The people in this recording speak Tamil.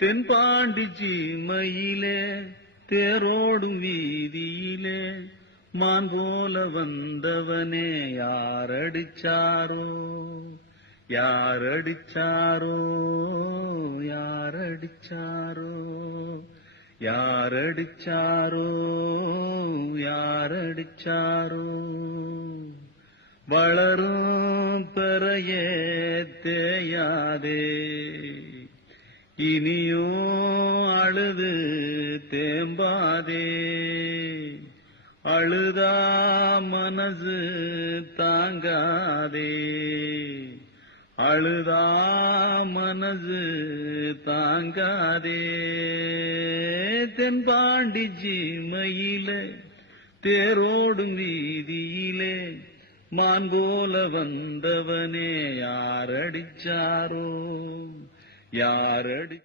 தென்பாண்டி சீமையிலே தேரோடும் வீதியிலே மான் போல வந்தவனே யாரடிச்சாரோ யாரடிச்சாரோ யாரடிச்சாரோ யாரடிச்சாரோ யாரடிச்சாரோ வளரும் பெறையே தேயாதே இனியோ அழுது தேம்பாதே அழுதா மனசு தாங்காதே அழுதா மனசு தாங்காதே தென்பாண்டி சீமையிலே தேரோடும் வீதியிலே மான் போல வந்தவனே யாரடிச்சாரோ யாரடி